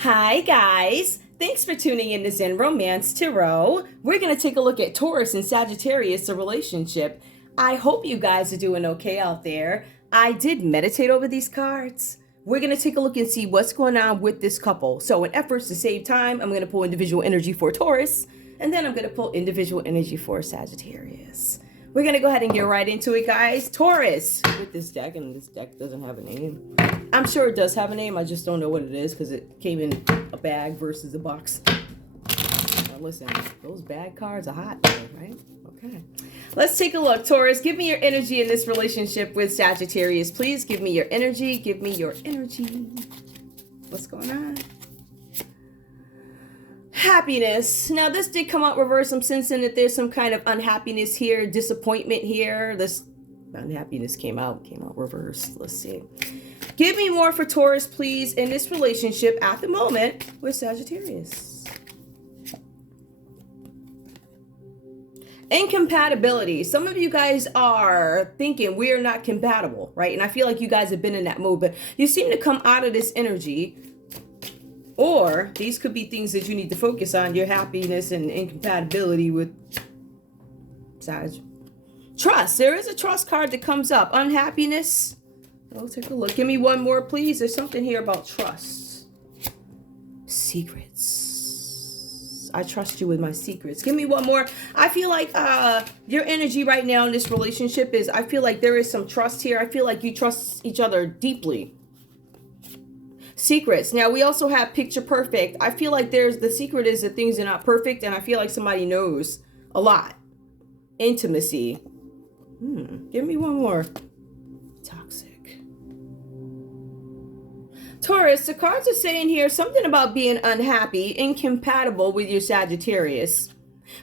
Hi, guys. Thanks for tuning in to Zen Romance Tarot. We're going to take a look at Taurus and Sagittarius, the relationship. I hope you guys are doing okay out there. I did meditate over these cards. We're going to take a look and see what's going on with this couple. So, in efforts to save time, I'm going to pull individual energy for Taurus, and then I'm going to pull individual energy for Sagittarius. We're going to go ahead and get right into it, guys. Taurus with this deck, and this deck doesn't have a name. I'm sure it does have a name. I just don't know what it is because it came in a bag versus a box. Now listen, those bag cards are hot, though, right? Okay. Let's take a look. Taurus, give me your energy in this relationship with Sagittarius. Please give me your energy. Give me your energy. What's going on? Happiness. Now, this did come out reverse. I'm sensing that there's some kind of unhappiness here, disappointment here. This unhappiness came out reverse. Let's see. Give me more for Taurus, please, in this relationship at the moment with Sagittarius. Incompatibility. Some of you guys are thinking we're not compatible, right? And I feel like you guys have been in that mode, but you seem to come out of this energy. Or these could be things that you need to focus on, your happiness and incompatibility with Sag. Trust. There is a trust card that comes up. Unhappiness. Oh, take a look. Give me one more, please. There's something here about trust. Secrets. I trust you with my secrets. Give me one more. I feel like your energy right now in this relationship is, I feel like there is some trust here. I feel like you trust each other deeply. Secrets. Now, we also have picture perfect. I feel like the secret is that things are not perfect, and I feel like somebody knows a lot. Intimacy. Give me one more. Toxic. Taurus, the cards are saying here something about being unhappy, incompatible with your Sagittarius.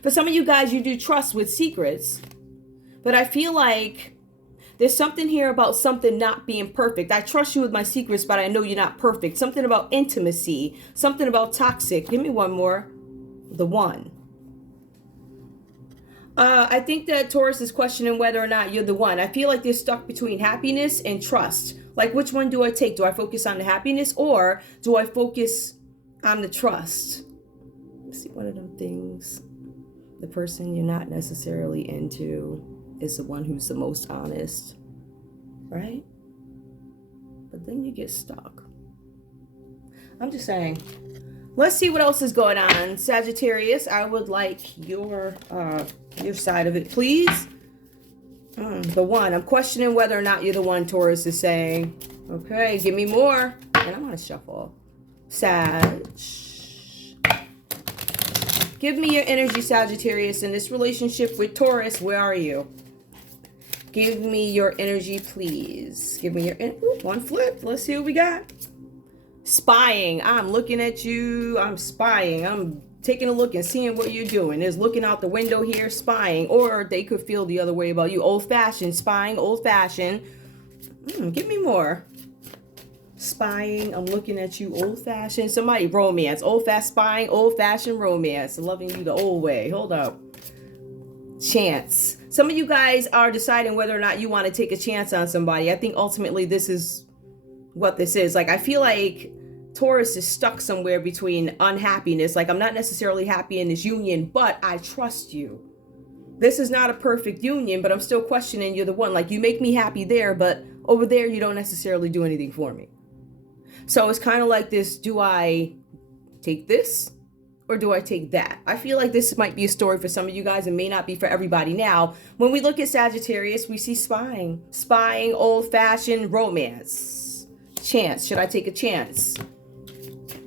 For some of you guys, you do trust with secrets, but I feel like there's something here about something not being perfect. I trust you with my secrets, but I know you're not perfect. Something about intimacy. Something about toxic. Give me one more. The one. I think that Taurus is questioning whether or not you're the one. I feel like they're stuck between happiness and trust. Like, which one do I take? Do I focus on the happiness or do I focus on the trust? Let's see, one of them things. The person you're not necessarily into is the one who's the most honest, right? But then you get stuck. I'm just saying. Let's see what else is going on. Sagittarius, I would like your side of it, please. The one. I'm questioning whether or not you're the one, Taurus is saying. Okay, give me more. And I'm going to shuffle. Sag. Give me your energy, Sagittarius, in this relationship with Taurus. Where are you? Give me your energy, please. Give me your... one flip. Let's see what we got. Spying. I'm looking at you. I'm spying. I'm taking a look and seeing what you're doing. There's looking out the window here, spying. Or they could feel the other way about you. Old-fashioned. Spying. Old-fashioned. Give me more. Spying. I'm looking at you. Old-fashioned. Somebody. Romance. Old-fashioned spying. Old-fashioned romance. Loving you the old way. Hold up. Chance. Some of you guys are deciding whether or not you want to take a chance on somebody. I think ultimately this is what this is. Like, I feel like Taurus is stuck somewhere between unhappiness. Like, I'm not necessarily happy in this union, but I trust you. This is not a perfect union, but I'm still questioning you're the one. Like, you make me happy there, but over there you don't necessarily do anything for me. So it's kind of like this, do I take this or do I take that? I feel like this might be a story for some of you guys and may not be for everybody. Now, when we look at Sagittarius, we see spying. Spying, old-fashioned romance. Chance. Should I take a chance?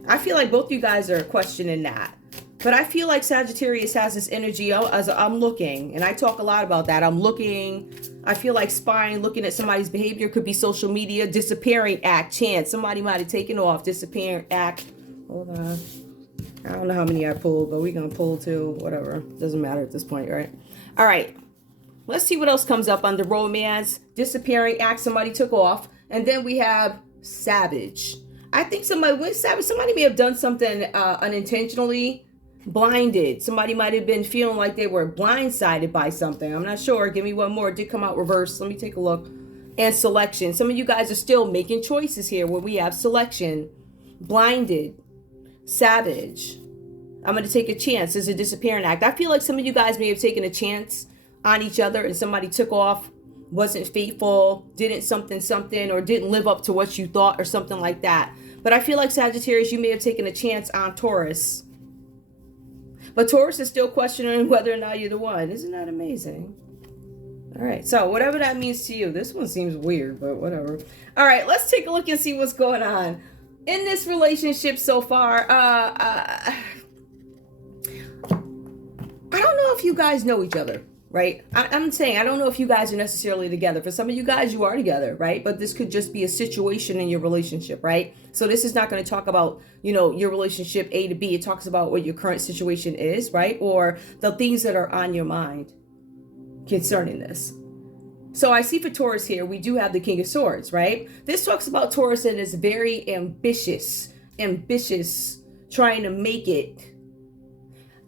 I feel like both you guys are questioning that. But I feel like Sagittarius has this energy as I'm looking, and I talk a lot about that. I'm looking. I feel like spying, looking at somebody's behavior, could be social media, disappearing act, chance. Somebody might have taken off, disappearing act. Hold on. I don't know how many I pulled, but we're going to pull two, whatever. Doesn't matter at this point, right? All right. Let's see what else comes up under romance, disappearing act, somebody took off. And then we have savage. I think somebody may have done something unintentionally. Blinded. Somebody might have been feeling like they were blindsided by something. I'm not sure. Give me one more. It did come out reverse. Let me take a look. And selection. Some of you guys are still making choices here where we have selection. Blinded. Savage. I'm going to take a chance. There's a disappearing act. I feel like some of you guys may have taken a chance on each other and somebody took off, wasn't faithful, didn't something, or didn't live up to what you thought or something like that. But I feel like Sagittarius, you may have taken a chance on Taurus. But Taurus is still questioning whether or not you're the one. Isn't that amazing? All right, so whatever that means to you. This one seems weird, but whatever. All right, let's take a look and see what's going on in this relationship so far. I don't know if you guys know each other, right? I'm saying I don't know if you guys are necessarily together. For some of you guys, you are together, right? But this could just be a situation in your relationship, right? So this is not going to talk about, your relationship A to B. It talks about what your current situation is, right? Or the things that are on your mind concerning this. So I see for Taurus here, we do have the King of Swords, right? This talks about Taurus and is very ambitious, trying to make it,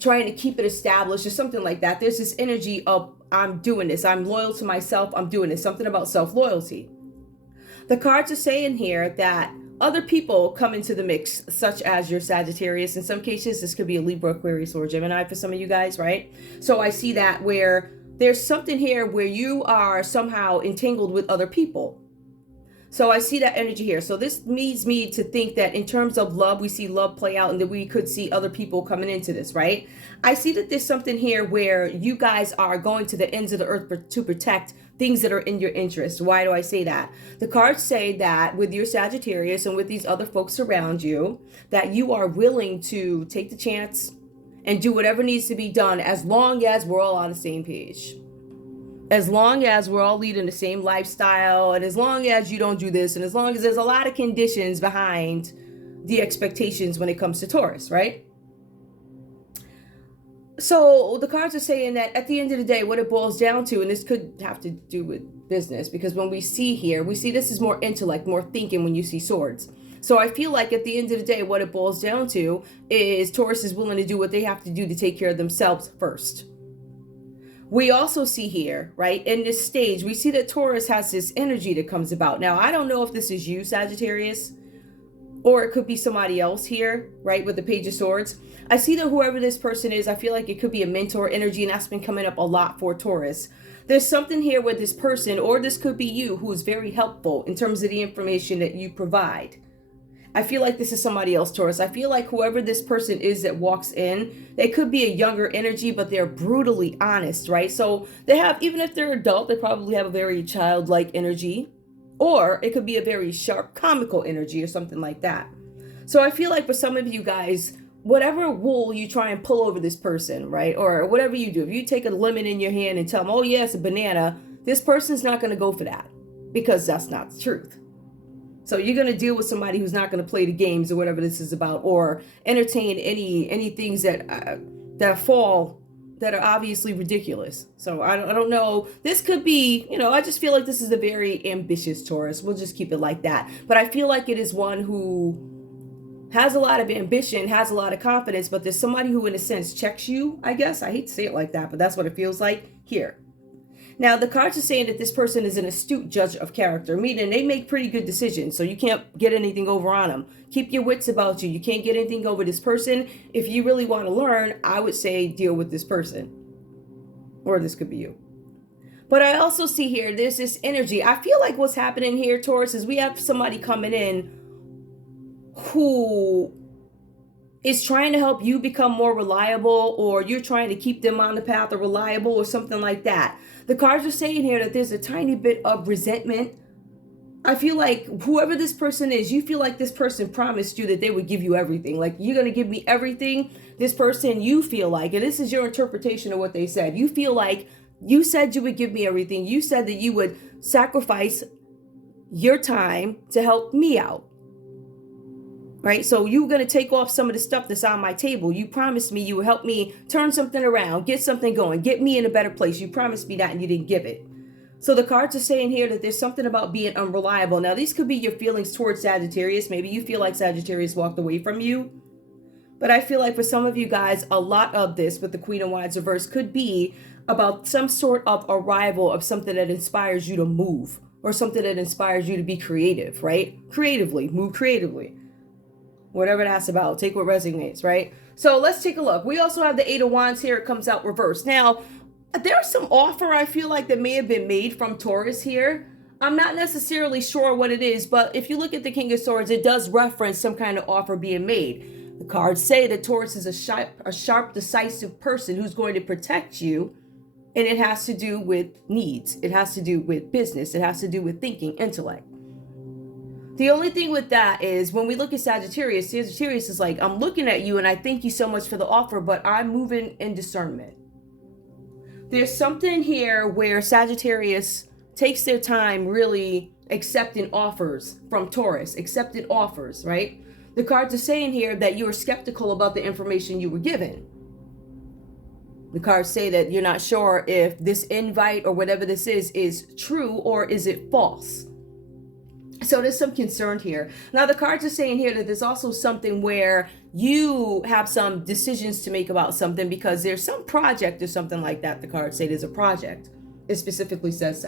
trying to keep it established or something like that. There's this energy of, I'm doing this. I'm loyal to myself. I'm doing this. Something about self-loyalty. The cards are saying here that other people come into the mix, such as your Sagittarius. In some cases, this could be a Libra, Aquarius, or Gemini for some of you guys, right? So I see that where there's something here where you are somehow entangled with other people. So I see that energy here. So this leads me to think that in terms of love, we see love play out and that we could see other people coming into this, right? I see that there's something here where you guys are going to the ends of the earth to protect things that are in your interest. Why do I say that? The cards say that with your Sagittarius and with these other folks around you, that you are willing to take the chance and do whatever needs to be done as long as we're all on the same page. As long as we're all leading the same lifestyle, and as long as you don't do this, and as long as there's a lot of conditions behind the expectations when it comes to Taurus, right? So the cards are saying that at the end of the day, what it boils down to, and this could have to do with business, because when we see here, we see this is more intellect, more thinking when you see swords. So I feel like at the end of the day, what it boils down to is Taurus is willing to do what they have to do to take care of themselves first. We also see here, right, in this stage, we see that Taurus has this energy that comes about. Now, I don't know if this is you, Sagittarius, or it could be somebody else here, right, with the Page of Swords. I see that whoever this person is, I feel like it could be a mentor energy, and that's been coming up a lot for Taurus. There's something here with this person, or this could be you, who is very helpful in terms of the information that you provide. I feel like this is somebody else, Taurus. I feel like whoever this person is that walks in, they could be a younger energy, but they're brutally honest, right? So they have, even if they're adult, they probably have a very childlike energy, or it could be a very sharp, comical energy or something like that. So I feel like for some of you guys, whatever wool you try and pull over this person, right? Or whatever you do, if you take a lemon in your hand and tell them, oh yeah, it's a banana, this person's not going to go for that because that's not the truth. So you're going to deal with somebody who's not going to play the games or whatever this is about, or entertain any things that fall that are obviously ridiculous. So I don't know. This could be, I just feel like this is a very ambitious Taurus. We'll just keep it like that. But I feel like it is one who has a lot of ambition, has a lot of confidence, but there's somebody who in a sense checks you, I guess. I hate to say it like that, but that's what it feels like here. Now, the cards are saying that this person is an astute judge of character, meaning they make pretty good decisions, so you can't get anything over on them. Keep your wits about you. You can't get anything over this person. If you really want to learn, I would say deal with this person. Or this could be you. But I also see here, there's this energy. I feel like what's happening here, Taurus, is we have somebody coming in who is trying to help you become more reliable, or you're trying to keep them on the path of reliable or something like that. The cards are saying here that there's a tiny bit of resentment. I feel like whoever this person is, you feel like this person promised you that they would give you everything. Like, you're going to give me everything. This person, you feel like, and this is your interpretation of what they said, you feel like you said you would give me everything. You said that you would sacrifice your time to help me out. Right? So you're going to take off some of the stuff that's on my table. You promised me you would help me turn something around, get something going, get me in a better place. You promised me that and you didn't give it. So the cards are saying here that there's something about being unreliable. Now, these could be your feelings towards Sagittarius. Maybe you feel like Sagittarius walked away from you. But I feel like for some of you guys, a lot of this with the Queen of Wands reverse could be about some sort of arrival of something that inspires you to move, or something that inspires you to be creative, right? Creatively, move creatively. Whatever that's about. Take what resonates, right? So let's take a look. We also have the Eight of Wands here. It comes out reversed. Now, there's some offer I feel like that may have been made from Taurus here. I'm not necessarily sure what it is, but if you look at the King of Swords, it does reference some kind of offer being made. The cards say that Taurus is a sharp, decisive person who's going to protect you, and it has to do with needs. It has to do with business. It has to do with thinking, intellect. The only thing with that is when we look at Sagittarius, Sagittarius is like, I'm looking at you and I thank you so much for the offer, but I'm moving in discernment. There's something here where Sagittarius takes their time really accepting offers from Taurus, accepted offers, right? The cards are saying here that you were skeptical about the information you were given. The cards say that you're not sure if this invite or whatever this is true or is it false. So there's some concern here. Now the cards are saying here that there's also something where you have some decisions to make about something because there's some project or something like that. The cards say there's a project. It specifically says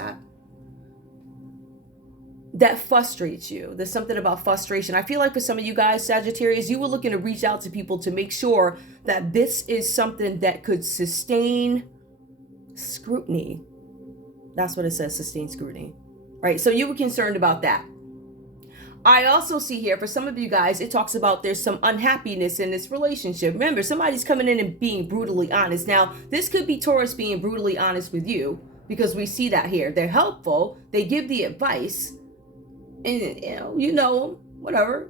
that frustrates you. There's something about frustration. I feel like for some of you guys, Sagittarius, you were looking to reach out to people to make sure that this is something that could sustain scrutiny. That's what it says, sustain scrutiny. Right? So you were concerned about that. I also see here, for some of you guys, it talks about there's some unhappiness in this relationship. Remember, somebody's coming in and being brutally honest. Now, this could be Taurus being brutally honest with you because we see that here. They're helpful. They give the advice. And, you know, whatever.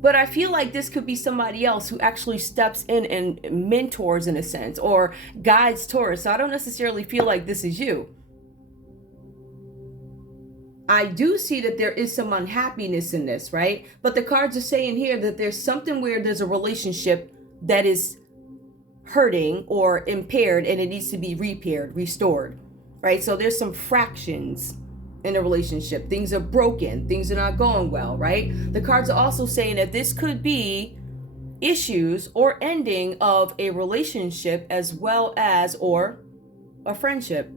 But I feel like this could be somebody else who actually steps in and mentors in a sense or guides Taurus. So I don't necessarily feel like this is you. I do see that there is some unhappiness in this, right? But the cards are saying here that there's something where there's a relationship that is hurting or impaired and it needs to be repaired, restored, right? So there's some fractions in a relationship. Things are broken. Things are not going well, right? The cards are also saying that this could be issues or ending of a relationship as well as or a friendship.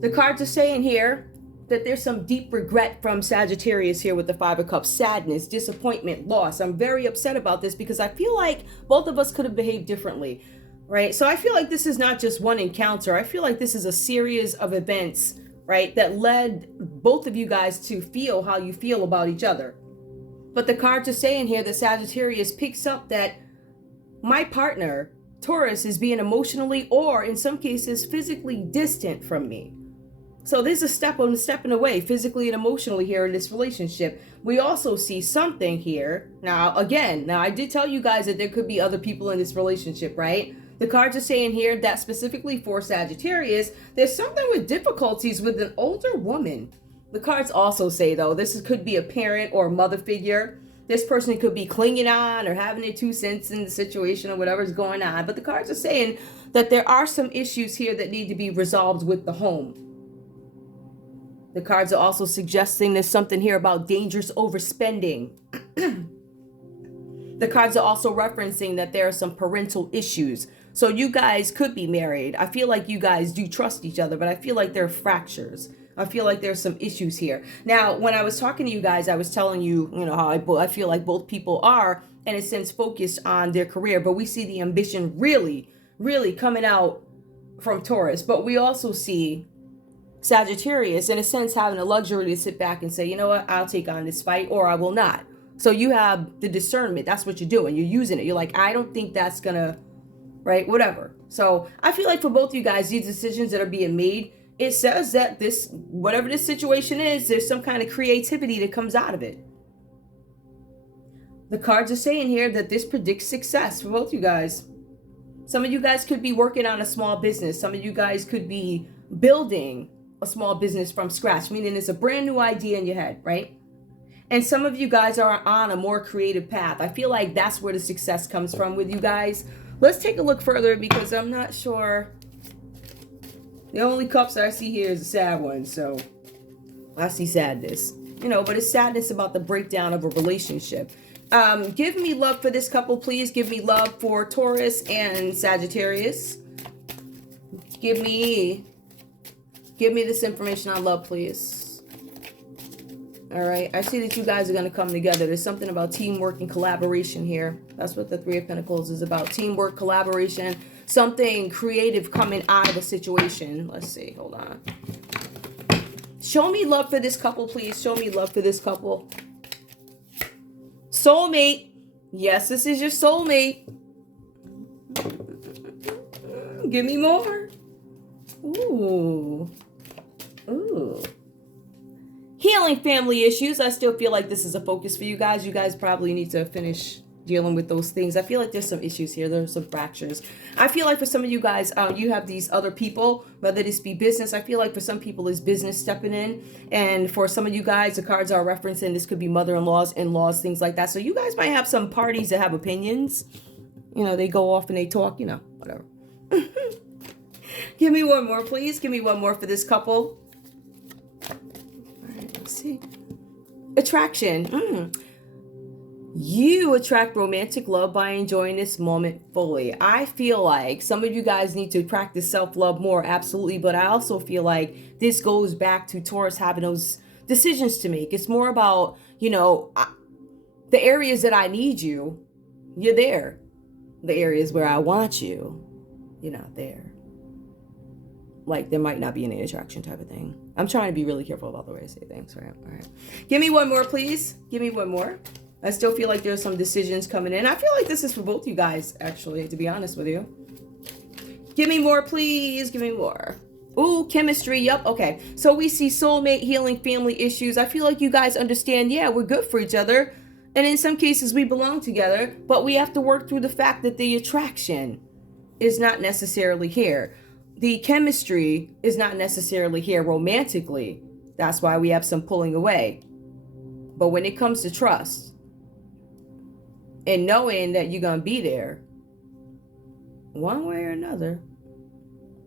The cards are saying here that there's some deep regret from Sagittarius here with the Five of Cups. Sadness, disappointment, loss. I'm very upset about this because I feel like both of us could have behaved differently, right? So I feel like this is not just one encounter. I feel like this is a series of events, right, that led both of you guys to feel how you feel about each other. But the cards are saying here that Sagittarius picks up that my partner, Taurus, is being emotionally or in some cases physically distant from me. So there's a stepping away physically and emotionally here in this relationship. We also see something here. Now, again, I did tell you guys that there could be other people in this relationship, right? The cards are saying here that specifically for Sagittarius, there's something with difficulties with an older woman. The cards also say, though, could be a parent or a mother figure. This person could be clinging on or having their 2 cents in the situation or whatever's going on. But the cards are saying that there are some issues here that need to be resolved with the home. The cards are also suggesting there's something here about dangerous overspending. The cards are also referencing that there are some parental issues. So you guys could be married. I feel like you guys do trust each other, but I feel like there are fractures. I feel like there's some issues here. Now, when I was talking to you guys, I was telling you, how I feel like both people are, in a sense, focused on their career. But we see the ambition really, really coming out from Taurus. But we also see Sagittarius, in a sense, having a luxury to sit back and say, you know what, I'll take on this fight or I will not. So you have the discernment. That's what you're doing. You're using it. You're like, I don't think that's going to, right, whatever. So I feel like for both of you guys, these decisions that are being made, it says that whatever this situation is, there's some kind of creativity that comes out of it. The cards are saying here that this predicts success for both of you guys. Some of you guys could be working on a small business. Some of you guys could be building a small business from scratch, meaning it's a brand new idea in your head, right? And some of you guys are on a more creative path. I feel like that's where the success comes from with you guys. Let's take a look further because I'm not sure. The only cups I see here is a sad one, so I see sadness. But it's sadness about the breakdown of a relationship. Give me love for this couple, please. Give me love for Taurus and Sagittarius. Give me this information on love, please. All right. I see that you guys are going to come together. There's something about teamwork and collaboration here. That's what the Three of Pentacles is about. Teamwork, collaboration, something creative coming out of the situation. Let's see. Hold on. Show me love for this couple, please. Show me love for this couple. Soulmate. Yes, this is your soulmate. Give me more. Ooh. Ooh. Healing family issues. I still feel like this is a focus for you guys. You guys probably need to finish dealing with those things. I feel like there's some issues here. There's some fractures. I feel like for some of you guys, you have these other people, whether this be business. I feel like for some people it's business stepping in. And for some of you guys, the cards are referencing this could be mother-in-laws, in-laws, things like that. So you guys might have some parties that have opinions. You know, they go off and they talk, you know, whatever. Give me one more, please. Give me one more for this couple. Let's see. Attraction. You attract romantic love by enjoying this moment fully. I feel like some of you guys need to practice self-love more, absolutely. But I also feel like this goes back to Taurus having those decisions to make. It's more about, you know, the areas that I need you, you're there. The areas where I want you, you're not there. Like, there might not be any attraction type of thing. I'm trying to be really careful about the way I say things. Right? All right. Give me one more, please. Give me one more. I still feel like there's some decisions coming in. I feel like this is for both you guys, actually, to be honest with you. Give me more, please. Give me more. Ooh, chemistry. Yep. Okay. So we see soulmate, healing family issues. I feel like you guys understand, yeah, we're good for each other. And in some cases, we belong together. But we have to work through the fact that the attraction is not necessarily here. The chemistry is not necessarily here romantically. That's why we have some pulling away. But when it comes to trust and knowing that you're going to be there, one way or another,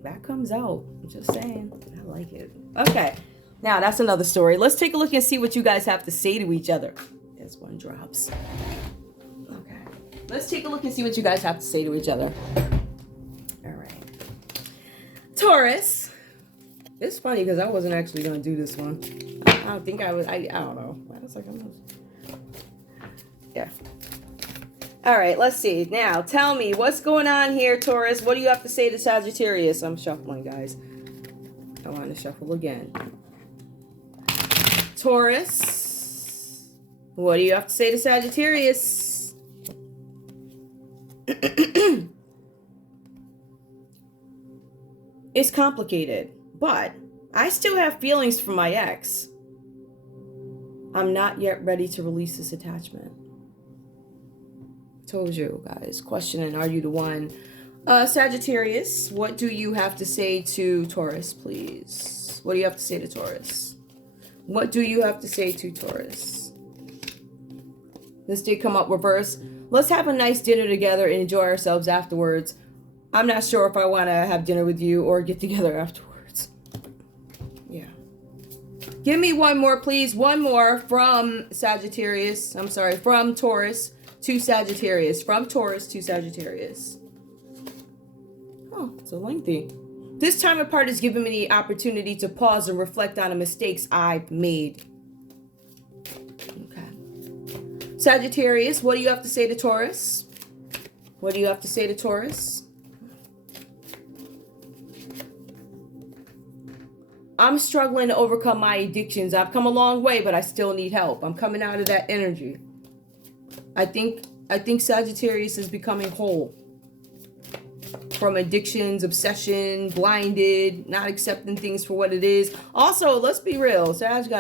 that comes out. I'm just saying. I like it. Okay. Now, that's another story. Let's take a look and see what you guys have to say to each other. As one drops. Okay. Let's take a look and see what you guys have to say to each other. Taurus. It's funny because I wasn't actually going to do this one. I don't think I would. I don't know. I was like, yeah. All right, let's see. Now, tell me, what's going on here, Taurus? What do you have to say to Sagittarius? I'm shuffling, guys. I want to shuffle again. Taurus. What do you have to say to Sagittarius? It's complicated, but I still have feelings for my ex. I'm not yet ready to release this attachment. Told you guys. Questioning, are you the one? Sagittarius, what do you have to say to Taurus, please? What do you have to say to Taurus? What do you have to say to Taurus? This did come up reverse. Let's have a nice dinner together and enjoy ourselves afterwards. I'm not sure if I want to have dinner with you or get together afterwards. Yeah. Give me one more, please. One more from Sagittarius. I'm sorry, from Taurus to Sagittarius. From Taurus to Sagittarius. Oh, it's so lengthy. This time apart has given me the opportunity to pause and reflect on the mistakes I've made. Okay. Sagittarius, what do you have to say to Taurus? What do you have to say to Taurus? I'm struggling to overcome my addictions. I've come a long way, but I still need help. I'm coming out of that energy. I think Sagittarius is becoming whole. From addictions, obsession, blinded, not accepting things for what it is. Also, let's be real. Sag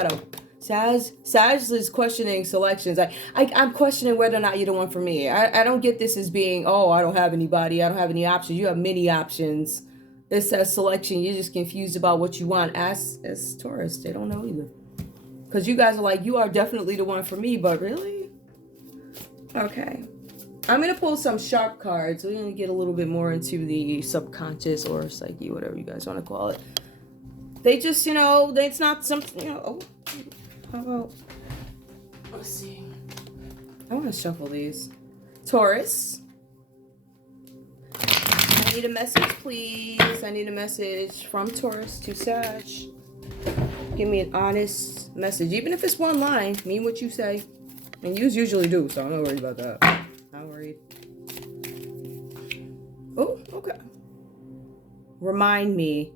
is questioning selections. I'm questioning whether or not you're the one for me. I don't get this as being, oh, I don't have anybody. I don't have any options. You have many options. It says selection. You're just confused about what you want. As Taurus, they don't know either. Because you guys are like, you are definitely the one for me, but really? Okay. I'm going to pull some sharp cards. We're going to get a little bit more into the subconscious or psyche, whatever you guys want to call it. They just, you know, it's not something, you know. Oh, how about, let's see. I want to shuffle these. Taurus. I need a message, please. I need a message from Taurus to Sag. Give me an honest message, even if it's one line. Mean what you say. And you usually do, so I'm not worried about that. Not worried. Oh, okay. Remind me.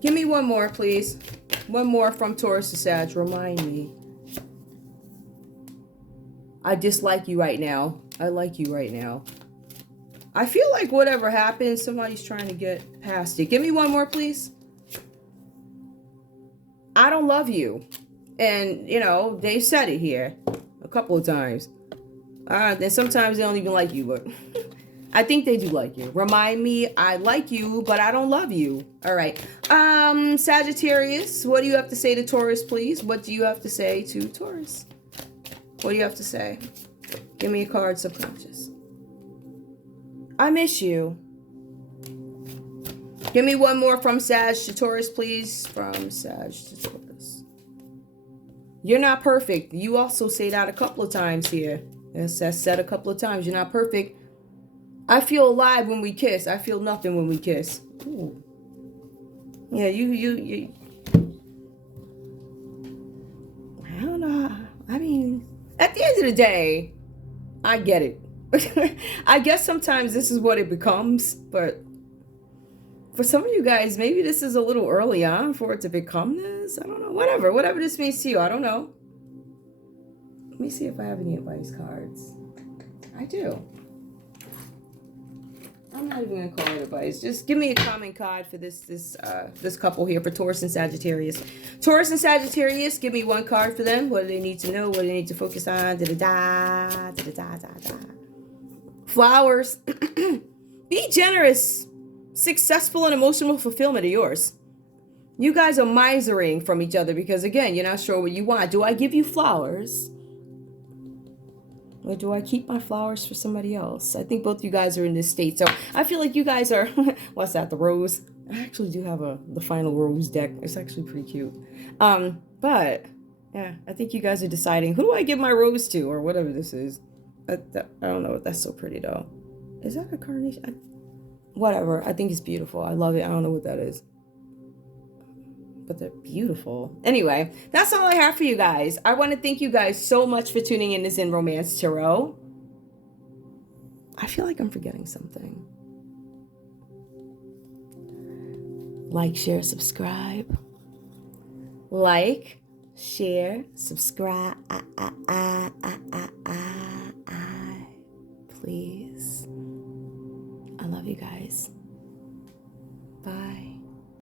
Give me one more, please. One more from Taurus to Sag. Remind me. I dislike you right now. I like you right now. I feel like whatever happens, somebody's trying to get past it. Give me one more, please. I don't love you. And, you know, they said it here a couple of times. And sometimes they don't even like you, but I think they do like you. Remind me, I like you, but I don't love you. All right. Sagittarius, what do you have to say to Taurus, please? What do you have to say to Taurus? What do you have to say? Give me a card, subconscious. I miss you. Give me one more from Sag to Taurus, please. From Sag to Taurus. You're not perfect. You also say that a couple of times here. Yes, that's said a couple of times. You're not perfect. I feel alive when we kiss. I feel nothing when we kiss. Ooh. Yeah, you. I don't know. I mean, at the end of the day, I get it. I guess sometimes this is what it becomes, but for some of you guys, maybe this is a little early on for it to become this. I don't know. Whatever this means to you, I don't know. Let me see if I have any advice cards. I do. I'm not even gonna call it advice. Just give me a comment card for this couple here, for Taurus and Sagittarius. Taurus and Sagittarius, give me one card for them. What do they need to know? What do they need to focus on? Da-da-da, da-da-da-da-da. Flowers. Be generous. Successful and emotional fulfillment are yours. You guys are misering from each other because, again, you're not sure what you want. Do I give you flowers? Or do I keep my flowers for somebody else? I think both you guys are in this state. So I feel like you guys are, what's that, the rose? I actually do have the final rose deck. It's actually pretty cute. But, yeah, I think you guys are deciding, who do I give my rose to? Or whatever this is. I don't know. That's so pretty, though. Is that a carnation? Whatever. I think it's beautiful. I love it. I don't know what that is. But they're beautiful. Anyway, that's all I have for you guys. I want to thank you guys so much for tuning in to Zen Romance Tarot. I feel like I'm forgetting something. Like, share, subscribe. Like, share, subscribe. Please. I love you guys. Bye.